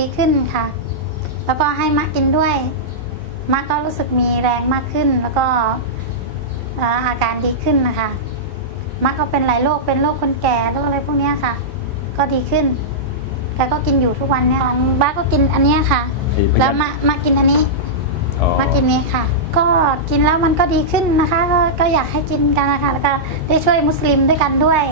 ดีขึ้นค่ะแล้วก็ให้มะกินด้วยมะก็รู้สึกมีแรงมากขึ้นแล้วก็อาการดีขึ้นนะคะมะก็เป็นหลายโรคเป็นโรคคนแก่โรคอะไรพวกนี้ค่ะก็ดีขึ้นแต่ก็กินอยู่ทุกวันเนี่ยบ้าก็กินอันนี้ค่ะแล้วมากินอันนี้มากินนี้ค่ะก็กินแล้วมันก็ดีขึ้นนะคะก็อยากให้กินกันนะคะแล้วก็ได้ช่วยมุสลิมด้วยกันด้วย